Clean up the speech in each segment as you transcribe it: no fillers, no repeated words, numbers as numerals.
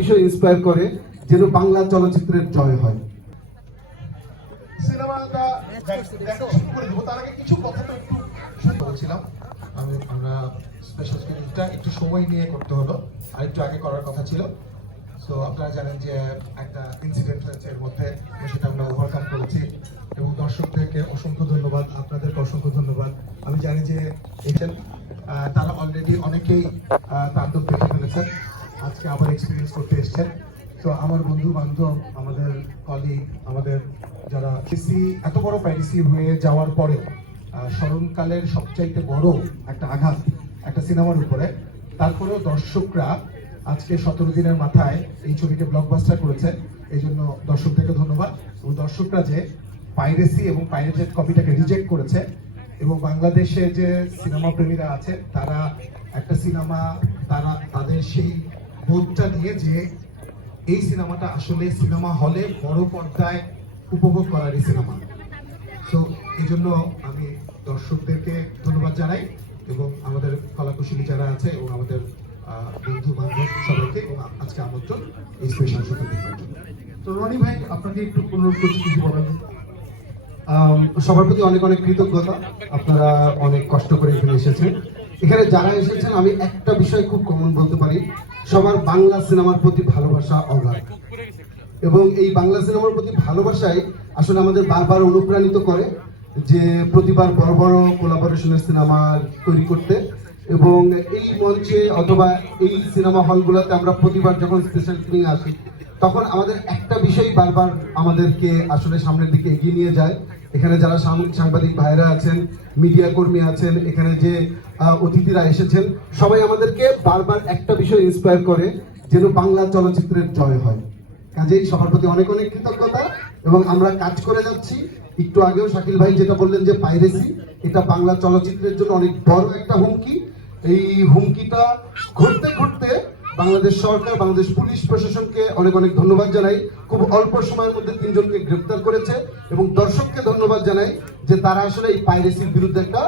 বিষয় ইন্সপায়ার করে যেন বাংলা চলচ্চিত্রের জয় হয়। সিনেমাটা শুরু করে দেবো, তার আগে কিছু কথা তো একটু শুনতে বলছিলাম। আমরা স্পেশাল স্ক্রিনিংটা একটু সময় নিয়ে করতে হলো, আর একটু আগে করার কথা ছিল। সো আপনারা জানেন যে একটা ইনসিডেন্ট হয়েছে, এর মধ্যে সেটা আমরা ওভারকাম করেছি এবং দর্শকদেরকে অসংখ্য ধন্যবাদ, আপনাদেরকে অসংখ্য ধন্যবাদ। আমি জানি যে এখানে তারা অলরেডি অনেকেই তাণ্ডব দেখে ফেলেছেন, আজকে আবার এক্সপিরিয়েন্স করতে এসছেন। তো আমার বন্ধু বান্ধব, আমাদের কলিগ, আমাদের যারা এত বড় প্যারিসি হয়ে যাওয়ার পরে স্মরণকালের সবচাইতে বড় একটা আঘাত একটা সিনেমার উপরে, তারপরেও দর্শকরা আজকে 17 দিনের মাথায় এই ছবিকে ব্লকবাস্টার করেছে। এই জন্য দর্শকদেরকে ধন্যবাদ। এবং দর্শকরা যে পাইরেসি এবং পাইরেটেড কপিটাকে রিজেক্ট করেছে, এবং বাংলাদেশে যে সিনেমা প্রেমীরা আছে তারা একটা সিনেমা, তারা তাদের সেই বোধটা নিয়ে যে এই সিনেমাটা আসলে সিনেমা হলে বড় পর্দায় উপভোগ করার এই সিনেমা। সো এই জন্য আমি দর্শকদেরকে ধন্যবাদ জানাই এবং আমাদের কলাকুশলী যারা আছে এবং আমাদের বন্ধু বান্ধব সবাইকে আজকে আমন্ত্রণ এই স্পেশাল শোতে দেখার জন্য। তো রনি ভাই, আপনাকে একটু অনুরোধ করছি কিছু বলার। সবার প্রতি অনেক অনেক কৃতজ্ঞতা, আপনারা অনেক কষ্ট করে এখানে এসেছেন। এখানে যারা এসেছেন আমি একটা বিষয় খুব কমন বলতে পারি, সবার বাংলা সিনেমার প্রতি ভালোবাসা অগাধ, এবং এই বাংলা সিনেমার প্রতি ভালোবাসায় আসলে আমাদের বারবার অনুপ্রাণিত করে যে প্রতিবার বড় বড় কোলাবোরেশনের সিনেমা তৈরি করতে। এবং এই মঞ্চে অথবা এই সিনেমা হলগুলোতে আমরা প্রতিবার যখন স্পেশাল স্ক্রিনিং আসি, তখন আমাদের একটা বিষয় বারবার আমাদেরকে আসলে সামনের দিকে এগিয়ে নিয়ে যায়। এখানে যারা সাংবাদিক ভাইরা আছেন, মিডিয়া কর্মী আছেন, এখানে যে অতিথিরা এসেছেন, সবাই আমাদেরকে বারবার একটা বিষয় ইন্সপায়ার করে যেন বাংলা চলচ্চিত্রের জয় হয়। কাজেই সবার প্রতি অনেক অনেক কৃতজ্ঞতা এবং আমরা কাজ করে যাচ্ছি। একটু আগেও শাকিল ভাই যেটা বললেন যে পাইরেসি, এটা বাংলা চলচ্চিত্রের জন্য অনেক বড় একটা হুমকি। এই হুমকিটা ঘুরতে ঘুরতে বাংলাদেশ সরকার, বাংলাদেশ পুলিশ প্রশাসনকে অনেক অনেক ধন্যবাদ জানাই, খুব অল্প সময়ের মধ্যে 3 জনকে গ্রেফতার করেছে। এবং দর্শককে ধন্যবাদ জানাই যে তারা আসলে এই পাইরেসির বিরুদ্ধে একটা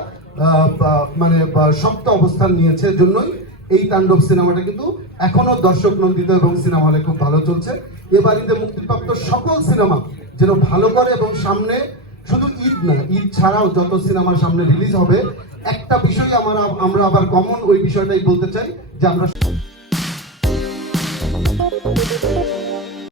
শক্ত অবস্থান নিয়েছে, জন্যই এই তাণ্ডব সিনেমাটা কিন্তু এখনো দর্শক নন্দিত এবং সিনেমা হলে খুব ভালো চলছে। এবার ঈদে মুক্তিপ্রাপ্ত সকল সিনেমা যেন ভালো করে, এবং সামনে শুধু ঈদ না, ঈদ ছাড়াও যত সিনেমার সামনে রিলিজ হবে, একটা বিষয় আমরা আবার কমন ওই বিষয়টাই বলতে চাই যে আমরা